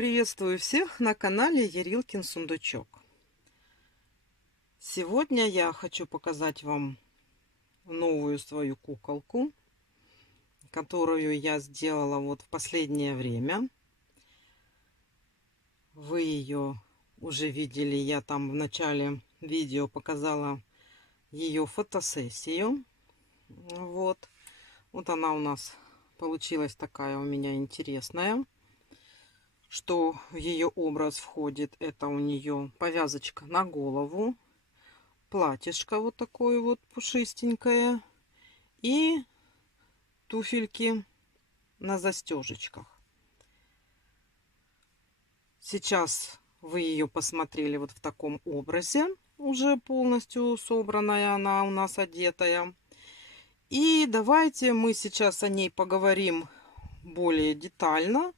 Приветствую всех на канале Ярилкин Сундучок. Сегодня я хочу показать вам новую свою куколку, которую я сделала вот в последнее время. Вы ее уже видели, я там в начале видео показала ее фотосессию. Вот она у нас получилась такая у меня интересная. Что в ее образ входит, это у нее повязочка на голову, платьишко вот такое вот пушистенькое и туфельки на застежечках. Сейчас вы ее посмотрели вот в таком образе, уже полностью собранная она у нас, одетая. И давайте мы сейчас о ней поговорим более детально,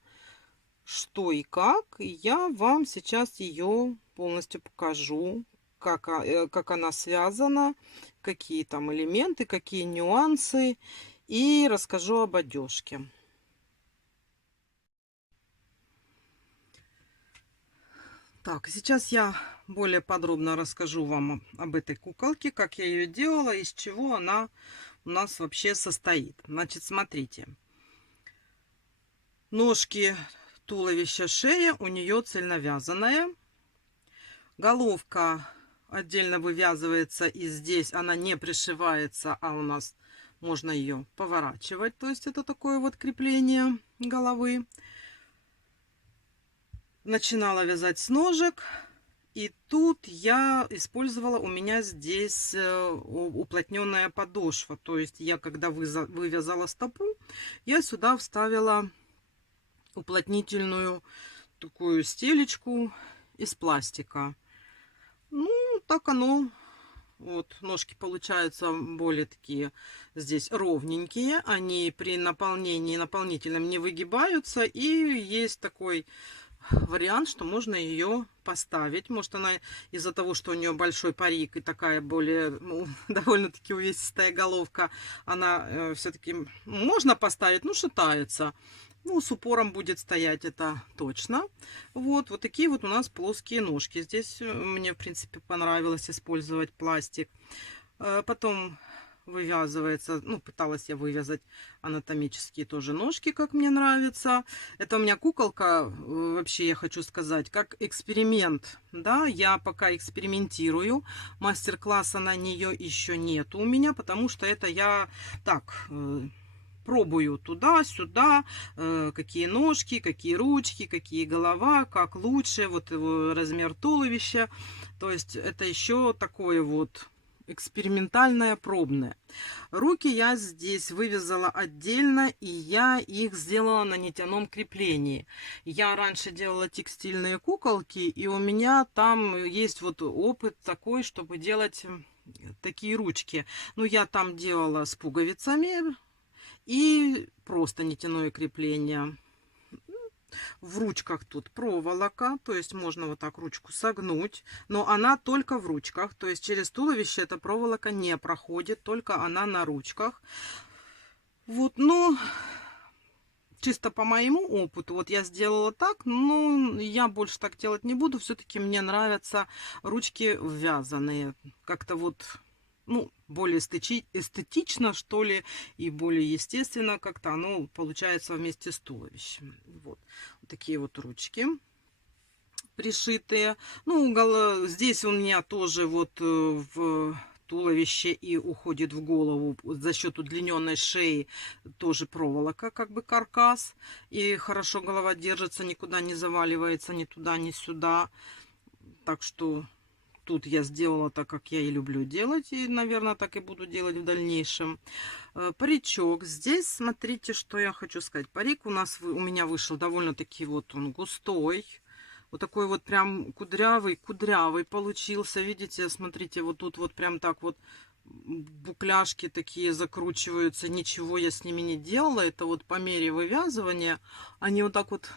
что и как. И я вам сейчас ее полностью покажу, как она связана, какие там элементы, какие нюансы, и расскажу об одежке. Так, сейчас я более подробно расскажу вам об этой куколке, как я ее делала, из чего она у нас вообще состоит. Значит, смотрите. Ножки, туловище, шея у нее цельновязаная. Головка отдельно вывязывается, и здесь она не пришивается, а у нас можно ее поворачивать. То есть это такое вот крепление головы. Начинала вязать с ножек. И тут я использовала, у меня здесь уплотненная подошва. То есть я, когда вывязала стопу, я сюда вставила уплотнительную такую стелечку из пластика. Ну, так оно. Вот, ножки получаются более такие здесь ровненькие. Они при наполнении наполнителем не выгибаются. И есть такой вариант, что можно ее поставить. Может, она из-за того, что у нее большой парик и такая более, ну, довольно-таки увесистая головка, она все-таки можно поставить, ну, шатается. Ну, с упором будет стоять, это точно. Вот такие вот у нас плоские ножки. Здесь мне, в принципе, понравилось использовать пластик. Потом вывязывается, ну, пыталась я вывязать анатомические тоже ножки, как мне нравится. Это у меня куколка, вообще я хочу сказать, как эксперимент, да, я пока экспериментирую. Мастер-класса на нее еще нет у меня, потому что это я так пробую туда-сюда, какие ножки, какие ручки, какие голова, как лучше, вот размер туловища. То есть это еще такое вот экспериментальное, пробное. Руки я здесь вывязала отдельно, и я их сделала на нитяном креплении. Я раньше делала текстильные куколки, и у меня там есть вот опыт такой, чтобы делать такие ручки. Ну, я там делала с пуговицами и просто нитяное крепление. В ручках тут проволока, то есть можно вот так ручку согнуть, но она только в ручках, то есть через туловище эта проволока не проходит, только она на ручках. Вот, ну, чисто по моему опыту, вот я сделала так, но я больше так делать не буду, все-таки мне нравятся ручки ввязанные, как-то вот, ну, более эстетично, что ли, и более естественно как-то оно получается вместе с туловищем. Вот такие вот ручки пришитые. Ну, здесь у меня тоже вот в туловище и уходит в голову за счет удлиненной шеи тоже проволока, как бы каркас. И хорошо голова держится, никуда не заваливается, ни туда, ни сюда. Так что тут я сделала так, как я и люблю делать. И, наверное, так и буду делать в дальнейшем. Паричок. Здесь, смотрите, что я хочу сказать. Парик у меня вышел довольно-таки вот он густой. Вот такой вот прям кудрявый получился. Видите, смотрите, вот тут вот прям так вот букляшки такие закручиваются. Ничего я с ними не делала. Это вот по мере вывязывания они вот так вот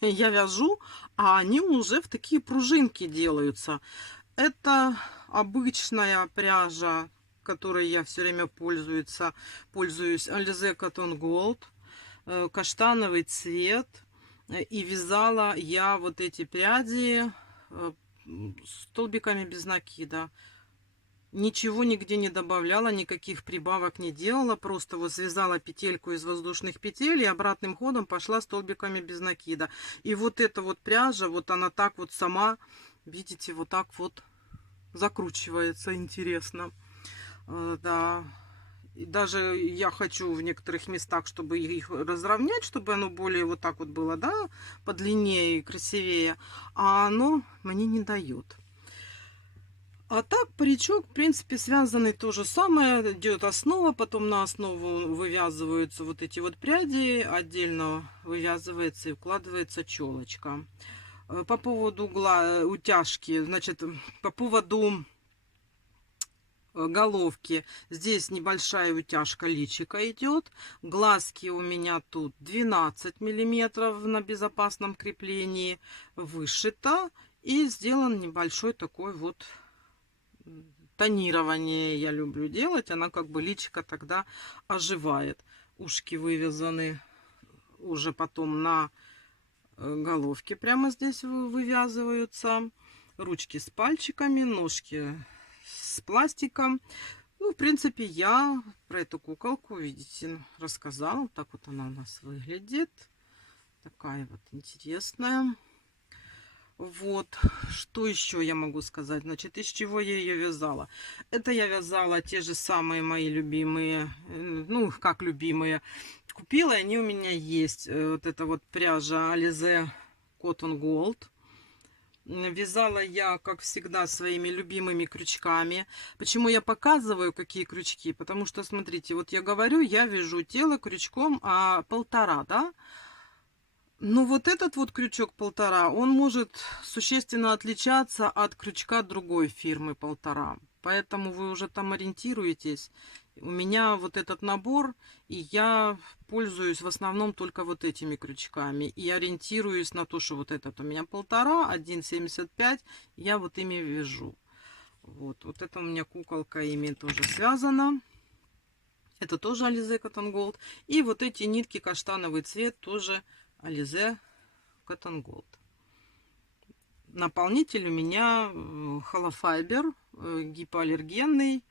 я вяжу, а они уже в такие пружинки делаются. Это обычная пряжа, которой я все время пользуюсь. Alize Cotton Gold. Каштановый цвет. И вязала я вот эти пряди столбиками без накида. Ничего нигде не добавляла, никаких прибавок не делала. Просто вот связала петельку из воздушных петель и обратным ходом пошла столбиками без накида. И вот эта вот пряжа, вот она так вот сама, видите, вот так вот закручивается. Интересно. Да. И даже я хочу в некоторых местах, чтобы их разровнять, чтобы оно более вот так вот было, да, подлиннее и красивее. А оно мне не дает. А так паричок, в принципе, связанный то же самое. Идет основа, потом на основу вывязываются вот эти вот пряди. Отдельно вывязывается и укладывается челочка. По поводу угла утяжки, значит, по поводу головки. Здесь небольшая утяжка личика идет. Глазки у меня тут 12 миллиметров на безопасном креплении. Вышито. И сделан небольшой такой вот тонирование. Я люблю делать. Она как бы личико тогда оживает. Ушки вывязаны уже потом на головке. Прямо здесь вывязываются. Ручки с пальчиками, ножки с пластиком. Ну, в принципе, я про эту куколку, видите, рассказала. Вот так вот она у нас выглядит. Такая вот интересная. Вот, что еще я могу сказать? Значит, из чего я ее вязала? Это я вязала те же самые мои любимые, ну, как любимые. Купила, они у меня есть. Вот это вот пряжа Alize Cotton Gold. Вязала я, как всегда, своими любимыми крючками. Почему я показываю, какие крючки? Потому что, смотрите, вот я говорю, я вяжу тело крючком 1,5, да? Но вот этот вот крючок 1,5, он может существенно отличаться от крючка другой фирмы 1,5. Поэтому вы уже там ориентируетесь. У меня вот этот набор, и я пользуюсь в основном только вот этими крючками. И ориентируюсь на то, что вот этот у меня 1,5, 1,75, я вот ими вяжу. Вот это у меня куколка ими тоже связана. Это тоже Alize Cotton Gold. И вот эти нитки каштановый цвет тоже Alize Cotton Gold. Наполнитель у меня холофайбер, гипоаллергенный.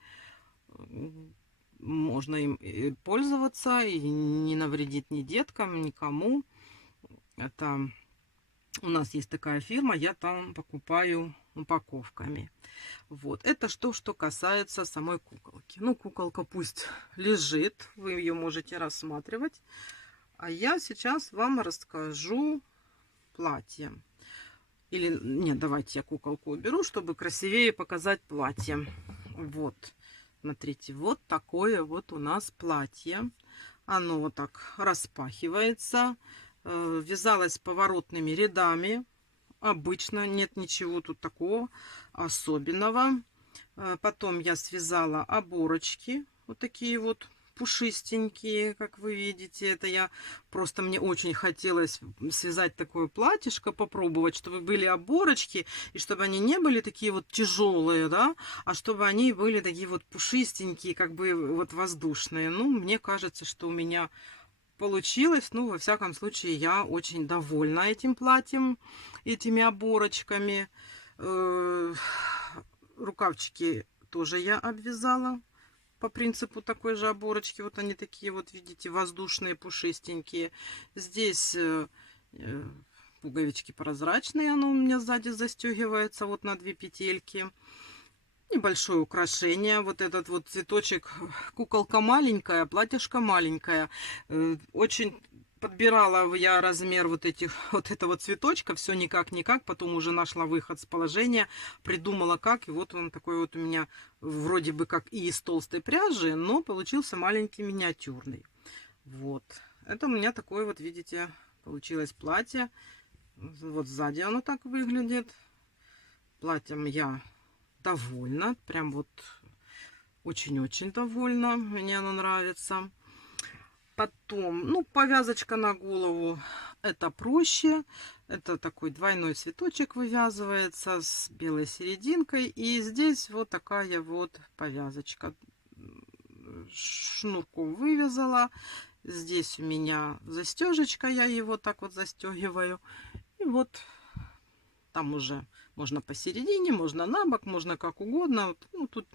Можно им пользоваться и не навредит ни деткам, никому. Это у нас есть такая фирма, я там покупаю упаковками. Вот, это что касается самой куколки. Ну, куколка пусть лежит, вы ее можете рассматривать. А я сейчас вам расскажу платье. Или, нет, давайте я куколку уберу, чтобы красивее показать платье. Вот, смотрите, вот такое вот у нас платье. Оно вот так распахивается. Вязалось поворотными рядами. Обычно, нет ничего тут такого особенного. Потом я связала оборочки. Вот такие вот пушистенькие, как вы видите. Это я просто, мне очень хотелось связать такое платьишко, попробовать, чтобы были оборочки, и чтобы они не были такие вот тяжелые, да, а чтобы они были такие вот пушистенькие, как бы вот воздушные. Ну, мне кажется, что у меня получилось. Ну, во всяком случае, я очень довольна этим платьем, этими оборочками. Рукавчики тоже я обвязала по принципу такой же оборочки. Вот они такие вот, видите, воздушные, пушистенькие. Здесь пуговички прозрачные, оно у меня сзади застегивается вот на 2 петельки. Небольшое украшение. Вот этот вот цветочек. Куколка маленькая, платьишко маленькое. Очень подбирала я размер вот этого цветочка. Все никак. Потом уже нашла выход с положения. Придумала как. И вот он такой вот у меня вроде бы как и из толстой пряжи, но получился маленький, миниатюрный. Вот. Это у меня такое вот, видите, получилось платье. Вот сзади оно так выглядит. Платьем я довольна. Прям вот очень-очень довольна. Мне оно нравится. Потом, ну, повязочка на голову. Это проще. Это такой двойной цветочек вывязывается с белой серединкой. И здесь вот такая вот повязочка. Шнурком вывязала. Здесь у меня застежечка, я его так вот застегиваю. И вот там уже можно посередине, можно на бок, можно как угодно. Вот, ну, тут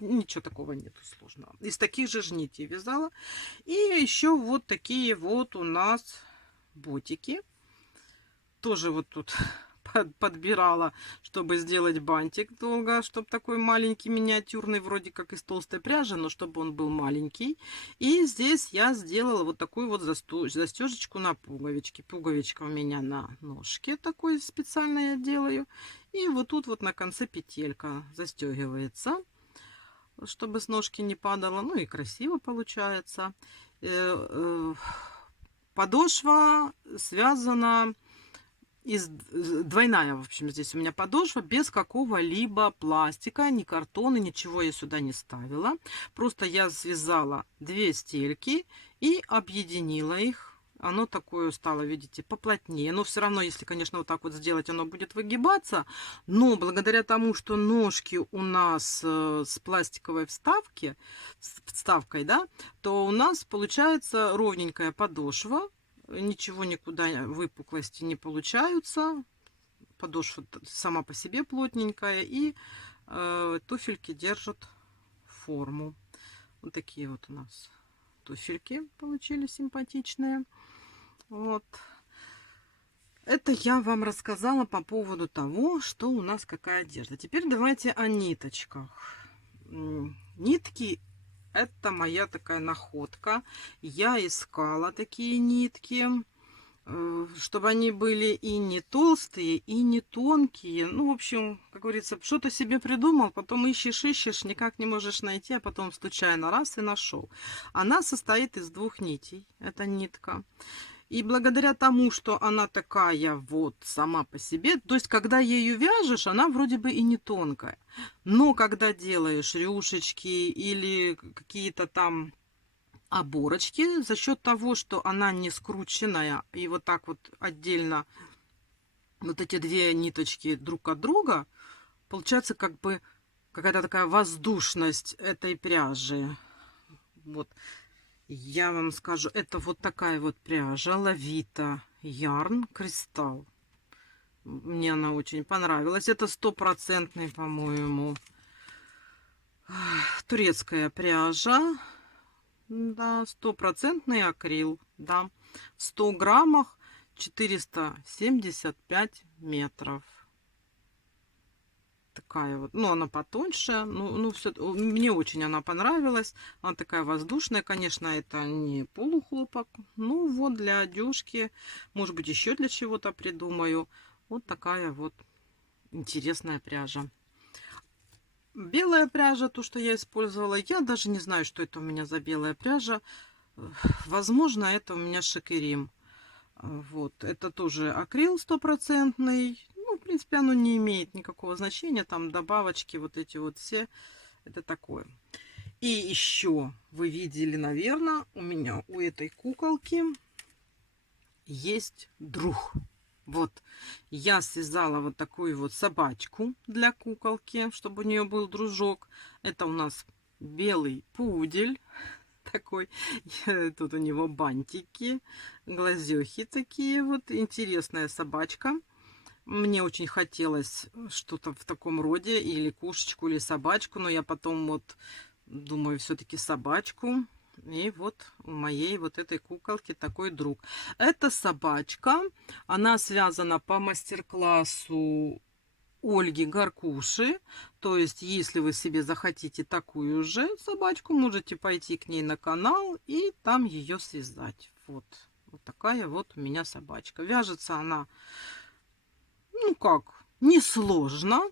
ничего такого нету сложного. Из таких же нитей вязала. И еще вот такие вот у нас ботики. Тоже вот тут подбирала, чтобы сделать бантик долго, чтобы такой маленький, миниатюрный, вроде как из толстой пряжи, но чтобы он был маленький. И здесь я сделала вот такую вот застежечку на пуговичке. Пуговичка у меня на ножке такой специально я делаю. И вот тут вот на конце петелька застегивается, чтобы с ножки не падало. Ну и красиво получается. Подошва связана двойная, в общем, здесь у меня подошва без какого-либо пластика, ни картона, ничего я сюда не ставила. Просто я связала 2 стельки и объединила их. Оно такое стало, видите, поплотнее. Но все равно, если, конечно, вот так вот сделать, оно будет выгибаться. Но благодаря тому, что ножки у нас с пластиковой вставкой, да, то у нас получается ровненькая подошва. Ничего никуда выпуклости не получаются. Подошва сама по себе плотненькая. И туфельки держат форму. Вот такие вот у нас туфельки получились симпатичные. Вот. Это я вам рассказала по поводу того, что у нас какая одежда. Теперь давайте о ниточках. Нитки — это моя такая находка. Я искала такие нитки, чтобы они были и не толстые, и не тонкие. Ну, в общем, как говорится, что-то себе придумал, потом ищешь, никак не можешь найти, а потом случайно раз и нашел. Она состоит из 2 нитей, эта нитка. И благодаря тому, что она такая вот сама по себе, то есть когда ею вяжешь, она вроде бы и не тонкая. Но когда делаешь рюшечки или какие-то там оборочки, за счет того, что она не скрученная и вот так вот отдельно вот эти 2 ниточки друг от друга, получается как бы какая-то такая воздушность этой пряжи. Вот. Я вам скажу, это вот такая вот пряжа Лавита Ярн Кристалл. Мне она очень понравилась. Это 100%, по-моему, турецкая пряжа. Да, 100% акрил. Да. В 100 граммах 475 метров. Такая вот, ну, она потоньше, все, мне очень она понравилась. Она такая воздушная, конечно, это не полухлопок. Ну, вот для одежки, может быть, еще для чего-то придумаю. Вот такая вот интересная пряжа. Белая пряжа, то, что я использовала, я даже не знаю, что это у меня за белая пряжа. Возможно, это у меня шикерим. Вот, это тоже акрил 100%. Ну, в принципе, оно не имеет никакого значения. Там добавочки, вот эти вот все. Это такое. И еще вы видели, наверное, у меня у этой куколки есть друг. Вот, я связала вот такую вот собачку для куколки, чтобы у нее был дружок. Это у нас белый пудель. Такой, тут у него бантики, глазехи такие вот, интересная собачка. Мне очень хотелось что-то в таком роде, или кошечку, или собачку, но я потом вот думаю, все-таки собачку. И вот у моей вот этой куколки такой друг. Эта собачка, она связана по мастер-классу Ольги Гаркуши. То есть, если вы себе захотите такую же собачку, можете пойти к ней на канал и там ее связать. Вот, вот такая вот у меня собачка. Вяжется она, ну как, несложно.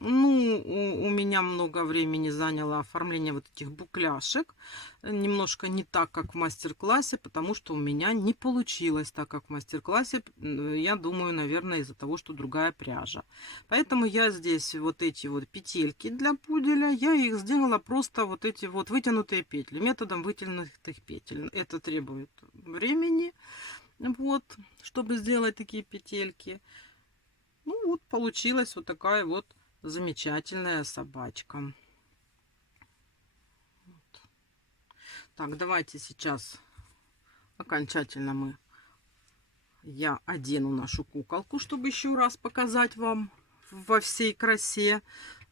Ну, у меня много времени заняло оформление вот этих букляшек. Немножко не так, как в мастер-классе, потому что у меня не получилось так, как в мастер-классе. Я думаю, наверное, из-за того, что другая пряжа. Поэтому я здесь вот эти вот петельки для пуделя, я их сделала просто вот эти вот вытянутые петли, методом вытянутых петель. Это требует времени, вот, чтобы сделать такие петельки. Ну, вот получилась вот такая вот замечательная собачка. Вот. Так, давайте сейчас окончательно я одену нашу куколку, чтобы еще раз показать вам во всей красе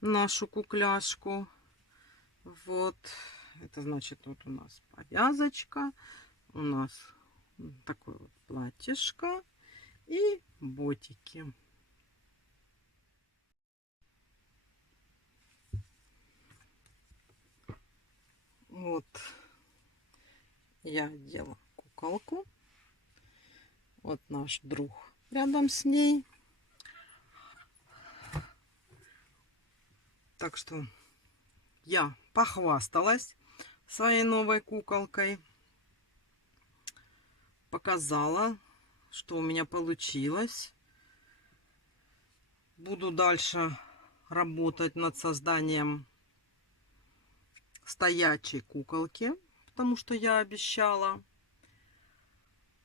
нашу кукляшку. Вот. Это значит, вот у нас повязочка, у нас такое вот платьишко и ботики. Вот я одела куколку. Вот наш друг рядом с ней. Так что я похвасталась своей новой куколкой. Показала, что у меня получилось. Буду дальше работать над созданием стоячей куколки, потому что я обещала.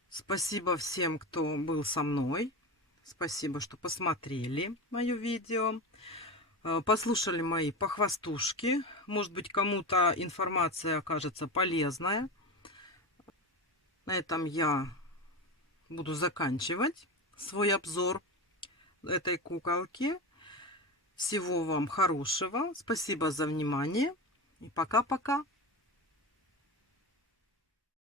Спасибо всем, кто был со мной. Спасибо, что посмотрели мое видео. Послушали мои похвастушки. Может быть, кому-то информация окажется полезная. На этом я буду заканчивать свой обзор этой куколки. Всего вам хорошего. Спасибо за внимание. И пока-пока.